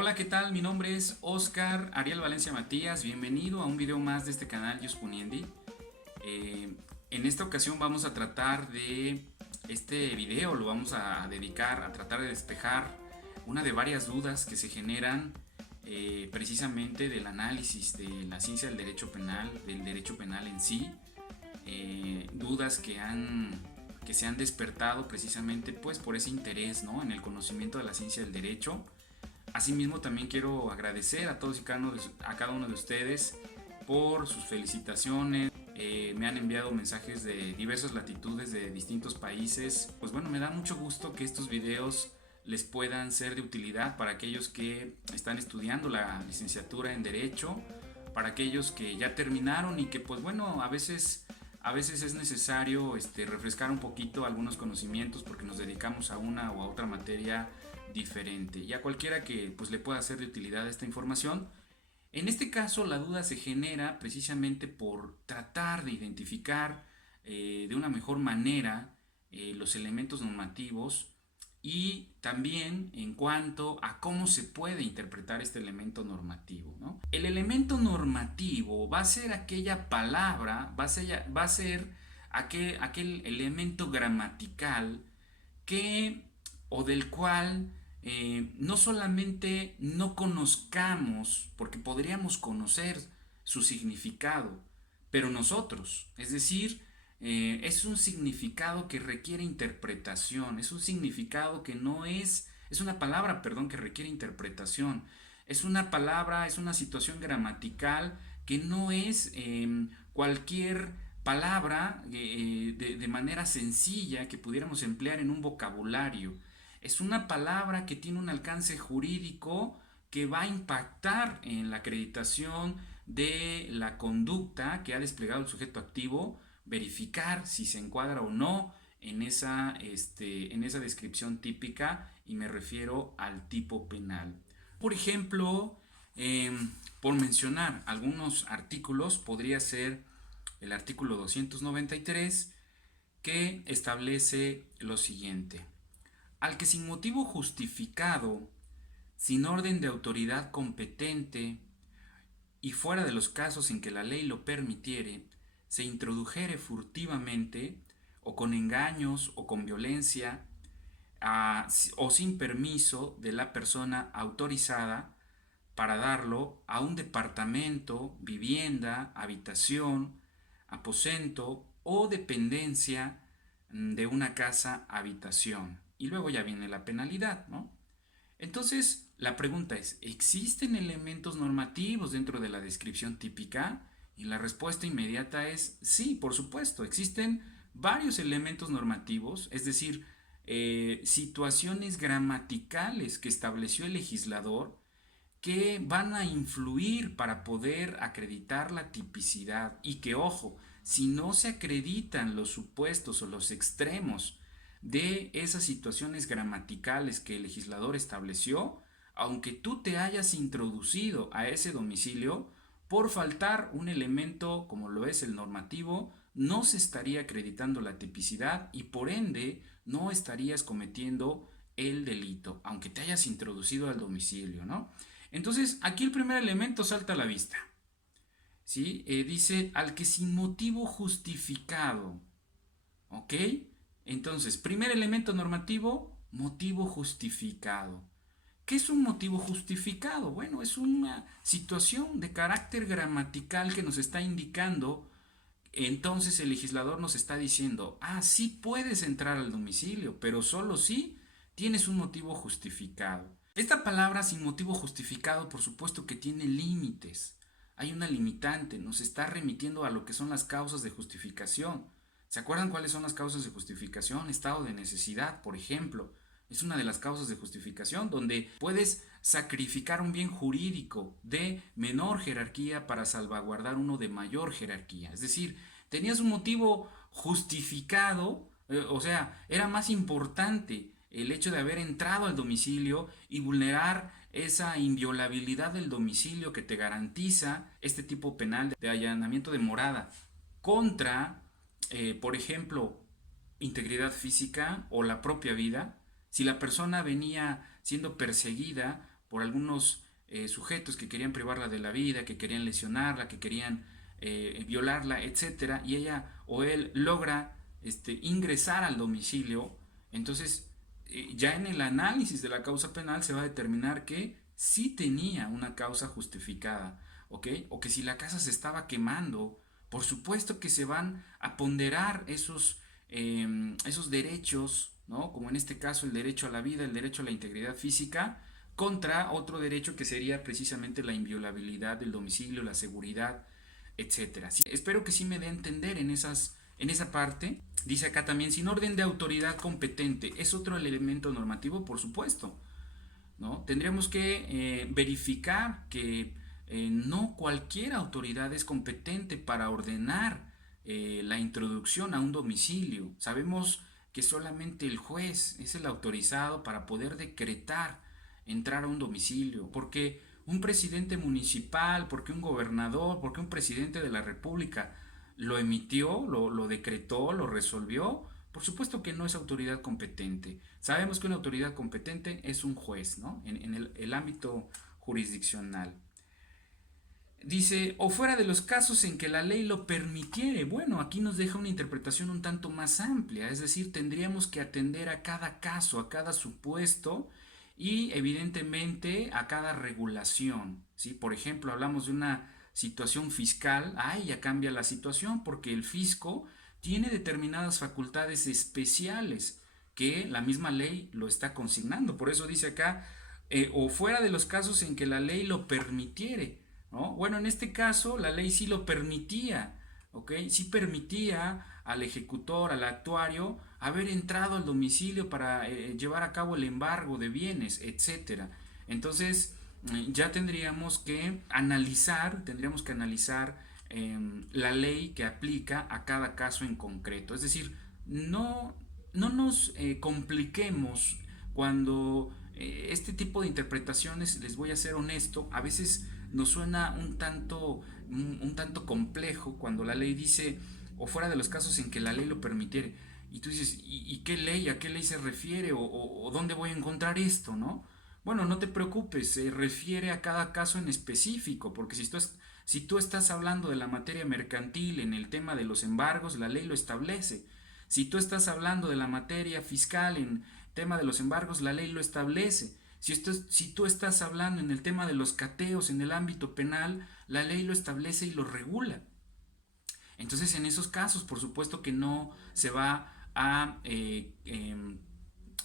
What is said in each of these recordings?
Hola, ¿qué tal? Mi nombre es Oscar Ariel Valencia Matías. Bienvenido a un video más de este canal Yuspuniendi. Eh, en esta ocasión vamos a tratar de este video, lo vamos a dedicar a tratar de despejar una de varias dudas que se generan precisamente del análisis de la ciencia del derecho penal en sí. Dudas que se han despertado precisamente pues por ese interés, ¿no?, en el conocimiento de la ciencia del derecho. Asimismo, también quiero agradecer a todos y cada uno de ustedes por sus felicitaciones. Me han enviado mensajes de diversas latitudes de distintos países. Pues bueno, me da mucho gusto que estos videos les puedan ser de utilidad para aquellos que están estudiando la licenciatura en Derecho, para aquellos que ya terminaron y que pues bueno, a veces es necesario refrescar un poquito algunos conocimientos porque nos dedicamos a una o a otra materia diferente, y a cualquiera que pues le pueda ser de utilidad esta información. En este caso la duda se genera precisamente por tratar de identificar de una mejor manera los elementos normativos, y también en cuanto a cómo se puede interpretar este elemento normativo, ¿no? El elemento normativo va a ser aquella palabra, va a ser aquel elemento gramatical que o del cual no solamente no conozcamos, porque podríamos conocer su significado, pero nosotros, es decir, es un significado que requiere interpretación, es un significado que no es una palabra, perdón, que requiere interpretación, es una palabra, es una situación gramatical que no es cualquier palabra de manera sencilla que pudiéramos emplear en un vocabulario. Es una palabra que tiene un alcance jurídico que va a impactar en la acreditación de la conducta que ha desplegado el sujeto activo, verificar si se encuadra o no en esa descripción típica, y me refiero al tipo penal. Por ejemplo, por mencionar algunos artículos, podría ser el artículo 293, que establece lo siguiente: al que sin motivo justificado, sin orden de autoridad competente y fuera de los casos en que la ley lo permitiere, se introdujere furtivamente o con engaños o con violencia o sin permiso de la persona autorizada para darlo a un departamento, vivienda, habitación, aposento o dependencia de una casa habitación. Y luego ya viene la penalidad, ¿no? Entonces, la pregunta es, ¿existen elementos normativos dentro de la descripción típica? Y la respuesta inmediata es sí, por supuesto, existen varios elementos normativos, es decir, situaciones gramaticales que estableció el legislador que van a influir para poder acreditar la tipicidad, y que, ojo, si no se acreditan los supuestos o los extremos de esas situaciones gramaticales que el legislador estableció, aunque tú te hayas introducido a ese domicilio, por faltar un elemento como lo es el normativo, no se estaría acreditando la tipicidad y por ende no estarías cometiendo el delito, aunque te hayas introducido al domicilio, ¿no? Entonces, aquí el primer elemento salta a la vista, ¿sí? Dice, al que sin motivo justificado, ¿ok? Entonces, primer elemento normativo, motivo justificado. ¿Qué es un motivo justificado? Bueno, es una situación de carácter gramatical que nos está indicando. Entonces el legislador nos está diciendo, sí puedes entrar al domicilio, pero solo si tienes un motivo justificado. Esta palabra sin motivo justificado, por supuesto que tiene límites. Hay una limitante, nos está remitiendo a lo que son las causas de justificación. ¿Se acuerdan cuáles son las causas de justificación? Estado de necesidad, por ejemplo. Es una de las causas de justificación donde puedes sacrificar un bien jurídico de menor jerarquía para salvaguardar uno de mayor jerarquía. Es decir, tenías un motivo justificado, o sea, era más importante el hecho de haber entrado al domicilio y vulnerar esa inviolabilidad del domicilio que te garantiza este tipo penal de allanamiento de morada contra, por ejemplo, integridad física o la propia vida. Si la persona venía siendo perseguida por algunos sujetos que querían privarla de la vida, que querían lesionarla, que querían violarla, etcétera, y ella o él logra ingresar al domicilio. Entonces ya en el análisis de la causa penal se va a determinar que sí tenía una causa justificada, ¿ok? O que si la casa se estaba quemando, por supuesto que se van a ponderar esos derechos, ¿no? Como en este caso el derecho a la vida, el derecho a la integridad física, contra otro derecho que sería precisamente la inviolabilidad del domicilio, la seguridad, etcétera. Sí, espero que sí me dé a entender en esa parte. Dice acá también, sin orden de autoridad competente, ¿es otro elemento normativo? Por supuesto, ¿no? Tendríamos que verificar que no cualquier autoridad es competente para ordenar la introducción a un domicilio. Sabemos que solamente el juez es el autorizado para poder decretar entrar a un domicilio, porque un presidente municipal, porque un gobernador, porque un presidente de la república lo emitió, lo decretó, lo resolvió, por supuesto que no es autoridad competente. Sabemos que una autoridad competente es un juez, ¿no? En el ámbito jurisdiccional. Dice, o fuera de los casos en que la ley lo permitiere. Bueno, aquí nos deja una interpretación un tanto más amplia, es decir, tendríamos que atender a cada caso, a cada supuesto y evidentemente a cada regulación, ¿sí? Por ejemplo, hablamos de una situación fiscal, ya cambia la situación porque el fisco tiene determinadas facultades especiales que la misma ley lo está consignando. Por eso dice acá, o fuera de los casos en que la ley lo permitiere, ¿no? Bueno, en este caso la ley sí lo permitía, ¿ok? Sí permitía al ejecutor, al actuario, haber entrado al domicilio para llevar a cabo el embargo de bienes, etcétera. Entonces, ya tendríamos que analizar la ley que aplica a cada caso en concreto. Es decir, no nos compliquemos cuando este tipo de interpretaciones, les voy a ser honesto, a veces nos suena un tanto complejo cuando la ley dice, o fuera de los casos en que la ley lo permitiere. Y tú dices, ¿y qué ley? ¿A qué ley se refiere? ¿O dónde voy a encontrar esto? ¿No? Bueno, no te preocupes, se refiere a cada caso en específico, porque si tú estás hablando de la materia mercantil en el tema de los embargos, la ley lo establece. Si tú estás hablando de la materia fiscal en tema de los embargos, la ley lo establece. Si tú estás hablando en el tema de los cateos en el ámbito penal, la ley lo establece y lo regula. Entonces, en esos casos, por supuesto que no se va a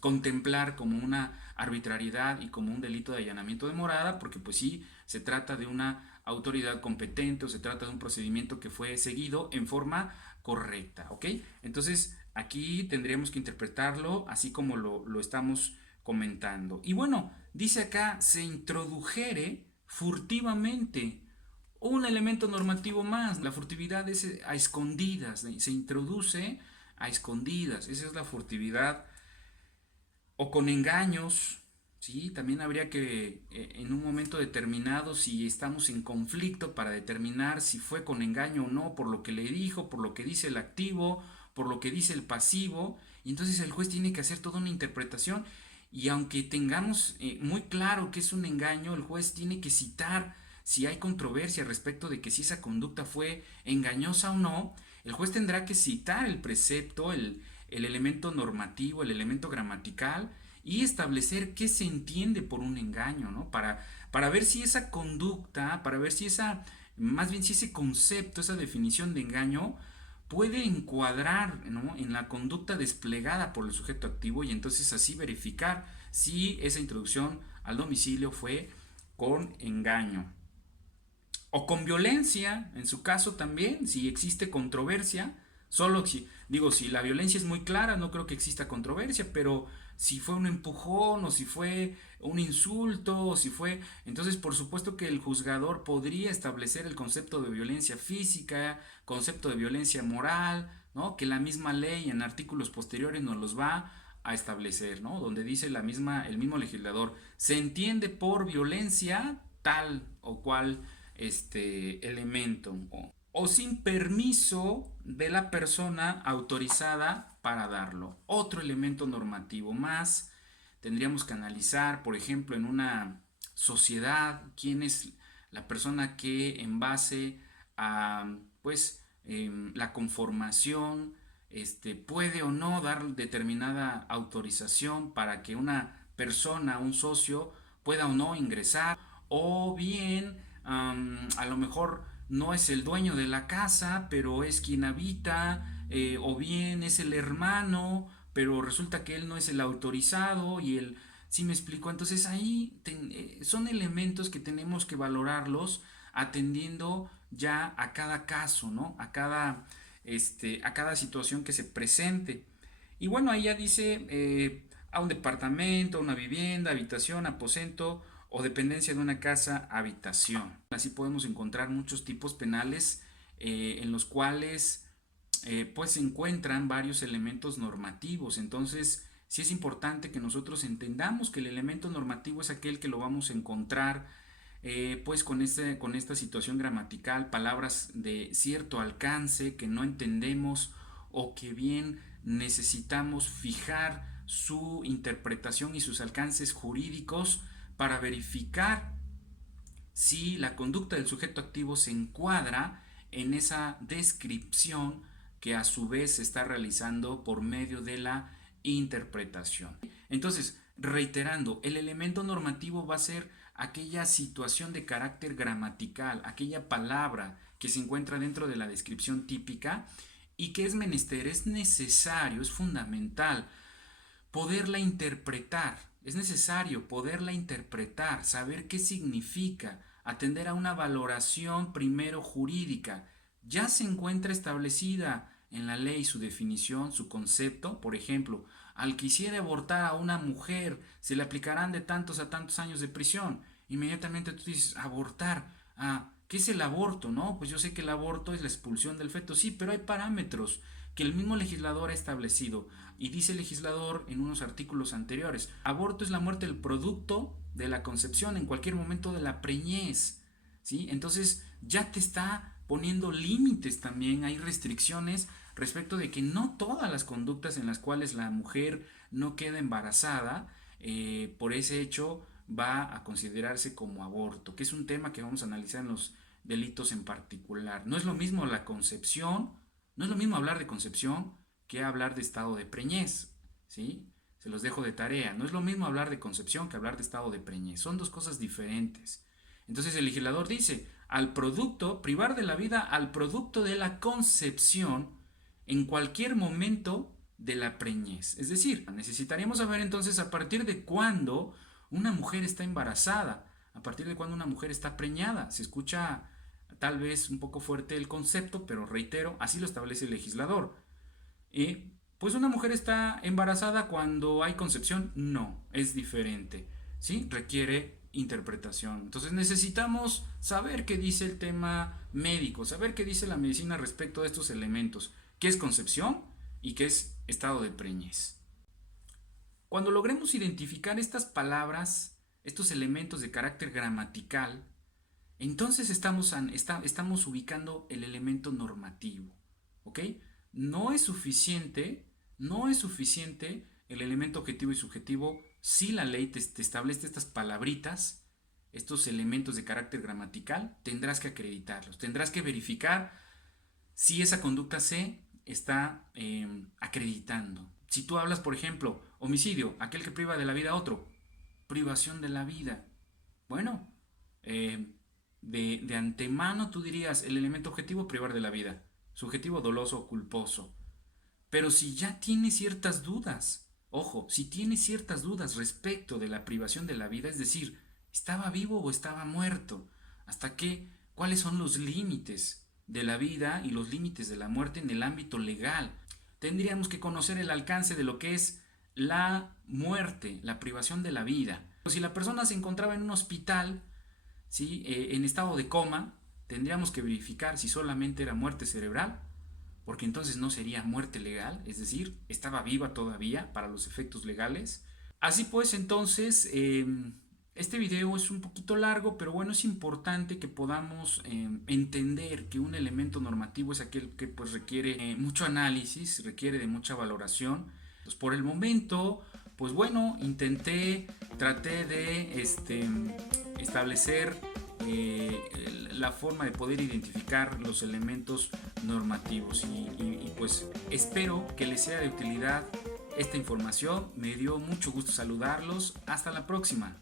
contemplar como una arbitrariedad y como un delito de allanamiento de morada, porque pues sí, se trata de una autoridad competente o se trata de un procedimiento que fue seguido en forma correcta, ¿ok? Entonces, aquí tendríamos que interpretarlo así como lo estamos comentando. Y bueno, dice acá, se introdujere furtivamente un elemento normativo más. La furtividad es a escondidas, se introduce a escondidas, esa es la furtividad, o con engaños, ¿sí? También habría que en un momento determinado, si estamos en conflicto, para determinar si fue con engaño o no, por lo que le dijo, por lo que dice el activo, por lo que dice el pasivo, y entonces el juez tiene que hacer toda una interpretación, y aunque tengamos muy claro que es un engaño, el juez tiene que citar si hay controversia respecto de que si esa conducta fue engañosa o no. El juez tendrá que citar el precepto, el elemento normativo, el elemento gramatical, y establecer qué se entiende por un engaño, ¿no? Para ver si esa conducta, para ver si más bien si ese concepto, esa definición de engaño puede encuadrar, ¿no?, en la conducta desplegada por el sujeto activo, y entonces así verificar si esa introducción al domicilio fue con engaño o con violencia, en su caso también, si existe controversia. Solo si la violencia es muy clara, no creo que exista controversia, pero si fue un empujón o si fue un insulto o si fue, entonces por supuesto que el juzgador podría establecer el concepto de violencia física, concepto de violencia moral, ¿no? Que la misma ley en artículos posteriores nos los va a establecer, ¿no? Donde dice el mismo legislador, se entiende por violencia tal o cual elemento, o sin permiso de la persona autorizada para darlo. Otro elemento normativo más, tendríamos que analizar, por ejemplo, en una sociedad, quién es la persona que en base a pues la conformación puede o no dar determinada autorización para que una persona, un socio, pueda o no ingresar, o bien a lo mejor no es el dueño de la casa, pero es quien habita, o bien es el hermano, pero resulta que él no es el autorizado y él, ¿sí me explico? Entonces ahí son elementos que tenemos que valorarlos atendiendo ya a cada caso, ¿no? A cada situación que se presente. Y bueno, ahí ya dice a un departamento, una vivienda, habitación, aposento o dependencia de una casa, habitación. Así podemos encontrar muchos tipos penales en los cuales pues se encuentran varios elementos normativos. Entonces, sí es importante que nosotros entendamos que el elemento normativo es aquel que lo vamos a encontrar pues con esta situación gramatical, palabras de cierto alcance que no entendemos o que bien necesitamos fijar su interpretación y sus alcances jurídicos para verificar si la conducta del sujeto activo se encuadra en esa descripción que a su vez se está realizando por medio de la interpretación. Entonces, reiterando, el elemento normativo va a ser aquella situación de carácter gramatical, aquella palabra que se encuentra dentro de la descripción típica y que es menester, es necesario, es fundamental poderla interpretar. Es necesario poderla interpretar, saber qué significa, atender a una valoración primero jurídica. Ya se encuentra establecida en la ley su definición, su concepto. Por ejemplo, al que quisiera abortar a una mujer se le aplicarán de tantos a tantos años de prisión. Inmediatamente tú dices, abortar. ¿Qué es el aborto? No, pues yo sé que el aborto es la expulsión del feto. Sí, pero hay parámetros que el mismo legislador ha establecido. Y dice el legislador en unos artículos anteriores, aborto es la muerte del producto de la concepción en cualquier momento de la preñez. ¿Sí? Entonces ya te está poniendo límites también, hay restricciones respecto de que no todas las conductas en las cuales la mujer no queda embarazada por ese hecho va a considerarse como aborto, que es un tema que vamos a analizar en los delitos en particular. No es lo mismo la concepción, no es lo mismo hablar de concepción que hablar de estado de preñez, ¿sí? Se los dejo de tarea. No es lo mismo hablar de concepción que hablar de estado de preñez. Son dos cosas diferentes. Entonces el legislador dice, al producto, privar de la vida al producto de la concepción en cualquier momento de la preñez. Es decir, necesitaríamos saber entonces a partir de cuándo una mujer está embarazada, a partir de cuándo una mujer está preñada. Se escucha tal vez un poco fuerte el concepto, pero reitero, así lo establece el legislador. Pues una mujer está embarazada cuando hay concepción, no, es diferente, ¿sí? Requiere interpretación. Entonces necesitamos saber qué dice el tema médico, saber qué dice la medicina respecto de estos elementos, qué es concepción y qué es estado de preñez. Cuando logremos identificar estas palabras, estos elementos de carácter gramatical, entonces estamos ubicando el elemento normativo, ¿ok? No es suficiente, no es suficiente el elemento objetivo y subjetivo si la ley te establece estas palabritas, estos elementos de carácter gramatical, tendrás que acreditarlos, tendrás que verificar si esa conducta se está acreditando. Si tú hablas, por ejemplo, homicidio, aquel que priva de la vida a otro, privación de la vida. Bueno, de antemano tú dirías el elemento objetivo privar de la vida, subjetivo doloso o culposo. Pero si ya tienes ciertas dudas, ojo, si tienes ciertas dudas respecto de la privación de la vida, es decir, ¿estaba vivo o estaba muerto? ¿Hasta qué? ¿Cuáles son los límites de la vida y los límites de la muerte en el ámbito legal? Tendríamos que conocer el alcance de lo que es la muerte, la privación de la vida. Si la persona se encontraba en un hospital, ¿sí? En estado de coma, tendríamos que verificar si solamente era muerte cerebral, porque entonces no sería muerte legal, es decir, estaba viva todavía para los efectos legales. Así pues, entonces, este video es un poquito largo, pero bueno, es importante que podamos entender que un elemento normativo es aquel que pues requiere mucho análisis, requiere de mucha valoración. Entonces, por el momento, pues bueno, traté de establecer la forma de poder identificar los elementos normativos y pues espero que les sea de utilidad esta información. Me dio mucho gusto saludarlos. Hasta la próxima.